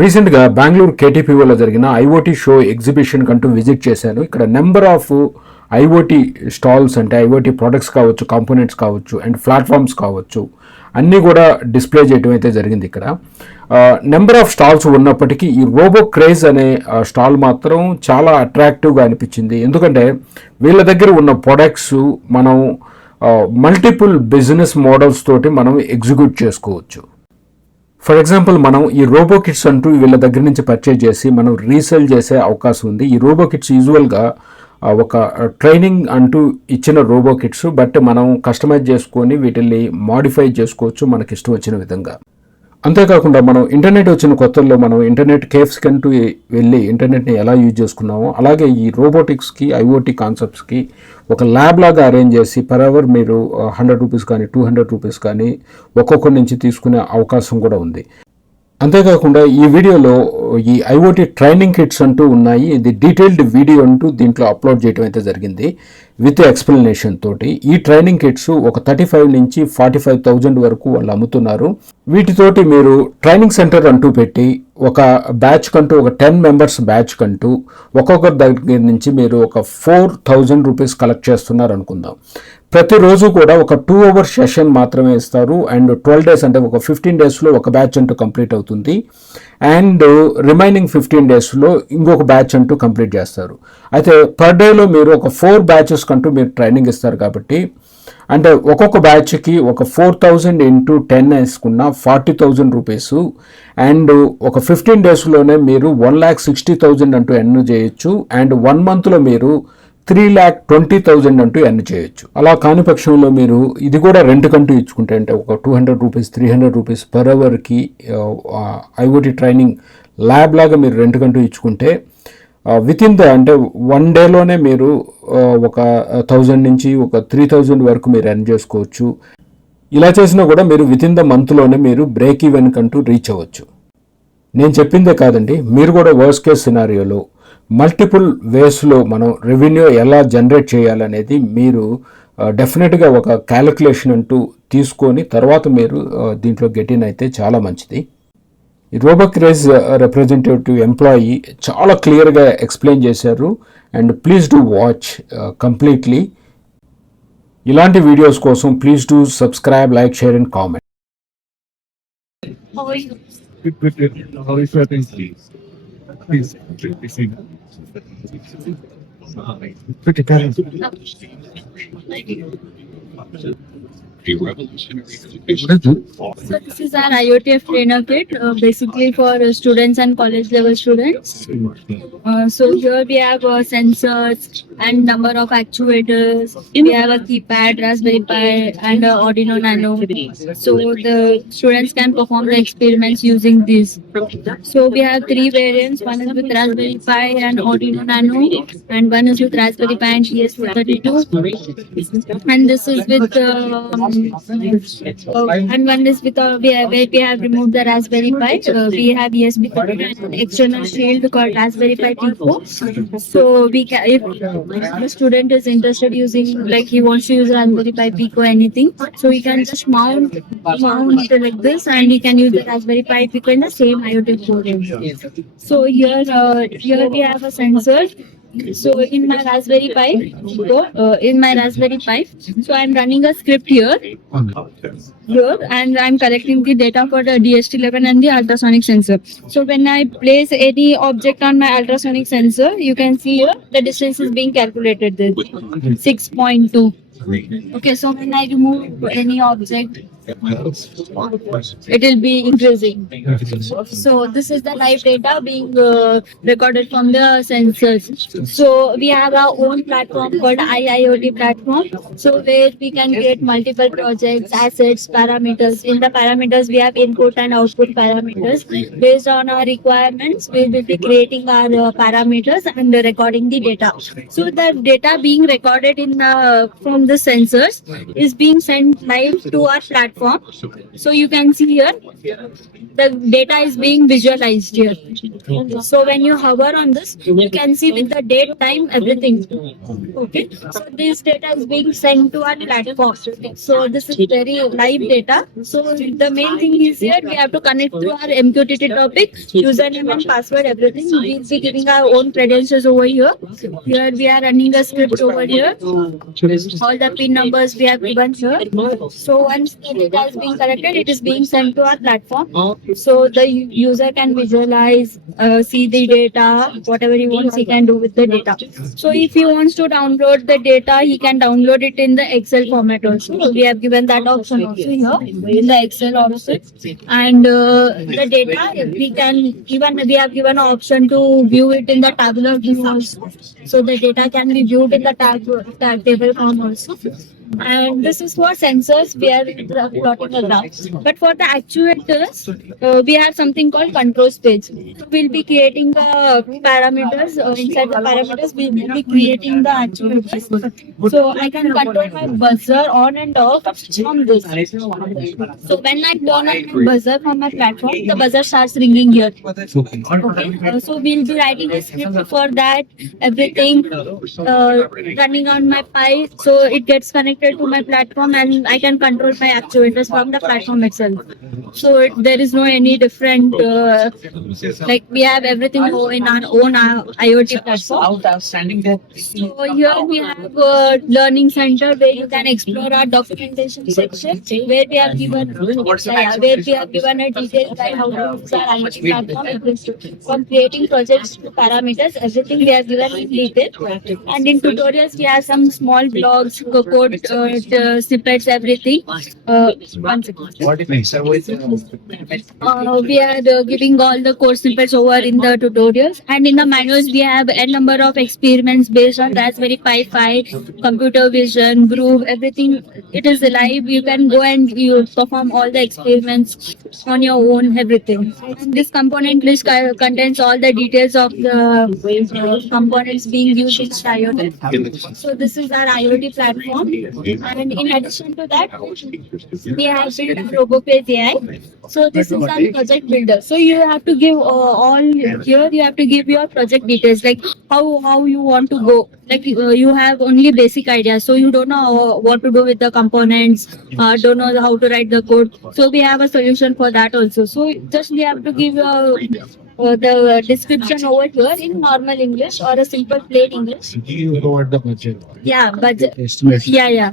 రీసెంట్గా బెంగళూరు కేటీపీఓలో జరిగిన IoT show exhibition కంటూ విజిట్ చేశాను. ఇక్కడ నెంబర్ ఆఫ్ ఐఓటీ స్టాల్స్ అంటే ఐఓటీ ప్రొడక్ట్స్ కావచ్చు, కాంపోనెంట్స్ కావచ్చు అండ్ ప్లాట్ఫామ్స్ కావచ్చు అన్నీ కూడా డిస్ప్లే చేయడం అయితే జరిగింది. ఇక్కడ నెంబర్ ఆఫ్ స్టాల్స్ ఉన్నప్పటికీ ఈ రోబో క్రేజ్ అనే స్టాల్ మాత్రం చాలా అట్రాక్టివ్గా అనిపించింది. ఎందుకంటే వీళ్ళ దగ్గర ఉన్న ప్రొడక్ట్స్ మనం మల్టిపుల్ బిజినెస్ మోడల్స్ తోటి మనం ఎగ్జిక్యూట్ చేసుకోవచ్చు. ఫర్ ఎగ్జాంపుల్ మనం ఈ రోబో కిట్స్ అంటూ వీళ్ళ దగ్గర నుంచి పర్చేజ్ చేసి మనం రీసేల్ చేసే అవకాశం ఉంది. ఈ రోబో కిట్స్ యూజువల్గా ఒక ట్రైనింగ్ అంటూ ఇచ్చిన రోబో కిట్స్, బట్ మనం కస్టమైజ్ చేసుకొని వీటిని మాడిఫై చేసుకోవచ్చు మనకి ఇష్టం వచ్చిన విధంగా. అంతేకాకుండా మనం ఇంటర్నెట్ వచ్చిన కొత్తల్లో మనం ఇంటర్నెట్ కేఫ్స్ కంటూ వెళ్ళి ఇంటర్నెట్ని ఎలా యూజ్ చేసుకున్నామో అలాగే ఈ రోబోటిక్స్కి ఐఓటీ కాన్సెప్ట్స్కి ఒక ల్యాబ్ లాగా అరేంజ్ చేసి పర్ అవర్ మీరు 100 రూపీస్ కానీ 200 రూపీస్ కానీ ఒక్కొక్కరి నుంచి తీసుకునే అవకాశం కూడా ఉంది. అంతేకాకుండా ఈ వీడియోలో ఈ ఐఓటీ ట్రైనింగ్ కిట్స్ అంటూ ఉన్నాయి. ఇది డీటెయిల్డ్ వీడియో అంటూ దీంట్లో అప్లోడ్ చేయడం అయితే జరిగింది విత్ ఎక్స్ప్లెనేషన్ తోటి. ఈ ట్రైనింగ్ కిట్స్ ఒక 35 నుంచి 45,000 వరకు వాళ్ళు అమ్ముతున్నారు. వీటితోటి మీరు ట్రైనింగ్ సెంటర్ అంటూ పెట్టి ఒక బ్యాచ్ కంటూ ఒక 10 మెంబర్స్ బ్యాచ్ కంటూ ఒక్కొక్కరి దగ్గర నుంచి మీరు ఒక 4,000 రూపీస్ కలెక్ట్ చేస్తున్నారు అనుకుందాం. ప్రతిరోజు కూడా ఒక 2 అవర్స్ సెషన్ మాత్రమే ఇస్తారు అండ్ 12 డేస్ అంటే ఒక 15 డేస్లో ఒక బ్యాచ్ అంటూ కంప్లీట్ అవుతుంది అండ్ రిమైనింగ్ 15 డేస్లో ఇంకొక బ్యాచ్ అంటూ కంప్లీట్ చేస్తారు. అయితే పర్ డేలో మీరు ఒక 4 బ్యాచెస్ కంటూ మీరు ట్రైనింగ్ ఇస్తారు కాబట్టి అంటే ఒక్కొక్క బ్యాచ్కి ఒక 4,000 ఇంటూ 10 వేసుకున్న 40,000 రూపీస్ అండ్ ఒక 15 డేస్లోనే మీరు 1,60,000 అంటూ ఎర్న్ చేయొచ్చు అండ్ 1 మంత్లో మీరు 3,20,000 అంటూ ఎర్న్ చేయొచ్చు. అలా కాని పక్షంలో మీరు ఇది కూడా రెంట్ కంటూ ఇచ్చుకుంటే అంటే ఒక 200 రూపీస్ 300 రూపీస్ పర్ అవర్కి ఐఓటీ ట్రైనింగ్ ల్యాబ్ లాగా మీరు రెంట్ కంటూ ఇచ్చుకుంటే విత్ ఇన్ ద అంటే 1 డేలోనే మీరు ఒక 1,000 నుంచి ఒక 3,000 వరకు మీరు ఎర్న్ చేసుకోవచ్చు. ఇలా చేసినా కూడా మీరు విత్ ఇన్ ద మంత్లోనే మీరు బ్రేక్ ఈవెన్ కంటూ రీచ్ అవ్వచ్చు. నేను చెప్పిందే కాదండి, మీరు కూడా వర్స్ట్ కేస్ సినారియోలో మల్టిపుల్ వేస్లో మనం రెవెన్యూ ఎలా జనరేట్ చేయాలనేది మీరు డెఫినెట్గా ఒక క్యాలిక్యులేషన్ అంటూ తీసుకొని తర్వాత మీరు దీంట్లో గెటిన్ అయితే చాలా మంచిది. ఈ రోబో క్రేజ్ రిప్రజెంటేటివ్ ఎంప్లాయీ చాలా క్లియర్గా ఎక్స్ప్లెయిన్ చేశారు and please do watch completely. ఇలాంటి వీడియోస్ కోసం please do subscribe, like, share and comment. So this is our IoTF trainer kit, basically for students and college level students. So here we have sensors and number of actuators. We have a keypad, Raspberry Pi, and Arduino Nano. So the students can perform the experiments using this. So we have 3 variants. One is with Raspberry Pi and Arduino Nano, and one is with Raspberry Pi and ES232. And this is with and one is with we have removed the Raspberry Pi. We have ESP and external shield called Raspberry Pi Pico. So we can, if the student is interested using, like he wants to use Raspberry Pi Pico anything, so he can just mount it like this, and he can use the Raspberry Pi Pico in the same IoT board. So here we have a sensor. So in my Raspberry Pi, so I'm running a script here, and I'm collecting the data for the DHT11 and the ultrasonic sensor. So when I place any object on my ultrasonic sensor, you can see here the distance is being calculated there, 6.2. Okay, so when I remove any object, it will be increasing. So this is the live data being recorded from the sensors. So we have our own platform called IIoT platform. So where we can create multiple projects, assets, parameters. In the parameters we have input and output parameters. Based on our requirements, we will be creating our parameters and recording the data. So the data being recorded in from the sensors is being sent live to our platform. platform. So you can see here the data is being visualized here. So when you hover on this, you can see with the date, time, everything. Okay. So this data is being sent to our platform. So this is very live data. So the main thing is here we have to connect to our MQTT topic, username and password, everything. We'll be giving our own credentials over here. Here we are running a script over here. All the pin numbers we have given here. So once the data is being collected, it is being sent to our platform. So the user can visualize, see the data, whatever he wants, he can do with the data. So if he wants to download the data, he can download it in the Excel format also. We have given that option also here in the Excel option. And the data we have given an option to view it in the tabular view also. So the data can be viewed in the table form also. And this is for sensors we are plotting a graph. But for the actuators, we have something called controls page. So we'll be creating the parameters. Inside the parameters, we will be creating the actuators. So I can control my buzzer on and off from this. So when I turn on my buzzer from my platform, the buzzer starts ringing here. Okay. So we'll be writing a script for that. Everything running on my Pi, so it gets connected to my platform and I can control my actuators from the platform itself. So there is no any different like we have everything in our own IoT platform. Outstanding there. So here we have a learning center where you can explore our documentation section where we have given a detailed guide how to use our IoT platform from creating projects to parameters. Everything we have given in detail. And in tutorials we have some small blogs, code snippets, everything. One second. What it means? We are giving all the code snippets over in the tutorials, and in the manuals we have a number of experiments based on Raspberry Pi 5, computer vision, Groove, everything. It is live. You can go and you perform all the experiments on your own, everything. This component list contains all the details of the components being used in IoT. So this is our IoT platform, and in addition to that, we have built RoboPraise AI. So this is our project builder. So you have to give all here. You have to give your project details, like how you want to go. Like you have only basic ideas, so you don't know what to do with the components. Don't know how to write the code. So we have a solution for that also. So just we have to give the description over here in normal English or a simple plain English. You provide the budget. Yeah, budget. Estimate. Yeah.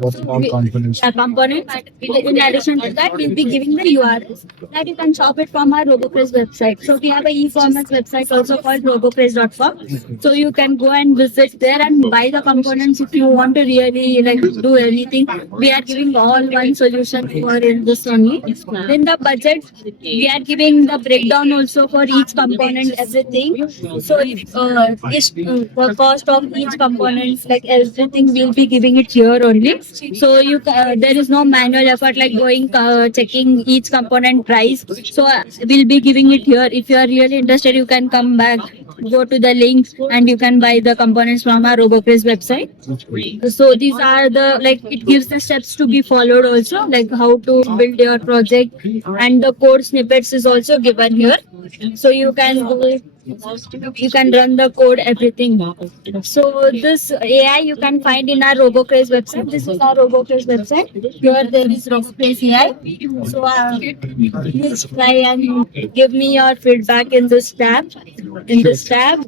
What all components? The component. In addition to that, we'll be giving the URLs that you can shop it from our RoboPraise website. So we have a e-commerce website also called robopraise.com. So you can go and visit there and buy the components if you want to really like do anything. We are giving all one solution for in this only. Then the budget, we are giving the breakdown also for each component, everything. So if the cost of each component, like everything, we'll be giving it here only. So you there is no manual effort like going checking each component price. So we'll be giving it here. If you are really interested, you can come back, go to the link, and you can buy the components from our RoboPraise website. So these are the like it gives the steps to be followed also, like how to build your project, and the code snippets is also given here. So you can go. You can run the code, everything. So this AI you can find in our RoboPraise website. This is our RoboPraise website. Here there is RoboPraise AI. So please try and give me your feedback in this tab.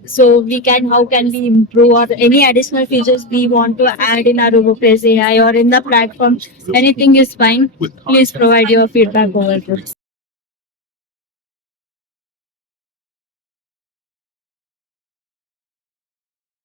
So we can how can we improve or any additional features we want to add in our RoboPraise AI or in the platform. Anything is fine. Please provide your feedback over here.